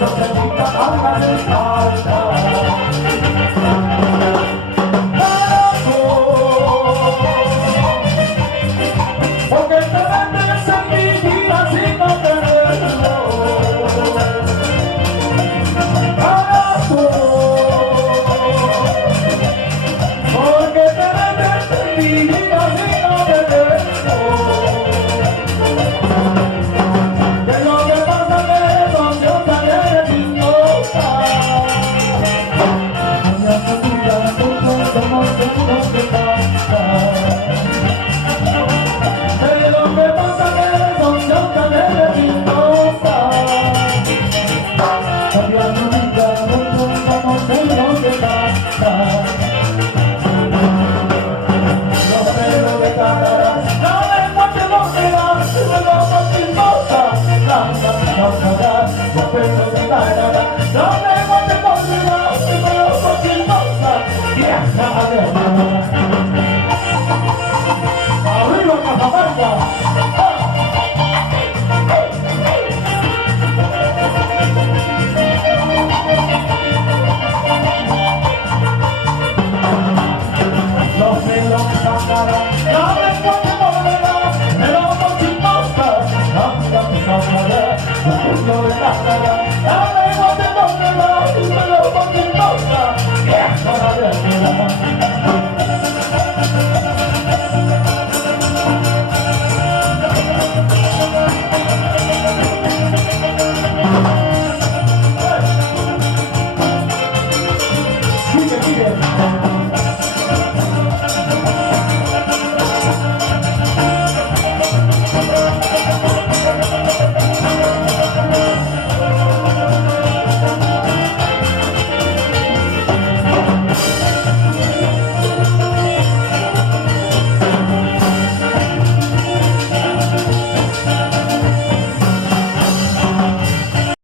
yo te invito a bailar descalza. Porque te metes en mi vida sin no tenerlo. Porque te metes en mi vida sin no tenerlo. Que lo que pasa que no yo también chismosa. Voy a procurar todo como tengo que pasar. Lo que pasa que son chantas de chismosa. Cambia tu vida, como tengo que pasar. No sé lo que tardará, no me encuentre lo que da, luego por chismosa. No sé lo que tardará, no me encuentre lo que da, luego por chismosa. Arriba Cajamarca. No sé lo que pasará, no me encuentro volverá, pero por chismosa, no me pasará, no sé lo que pasará, no me encuentro volverá, pero por chismosa, vieja la verdad.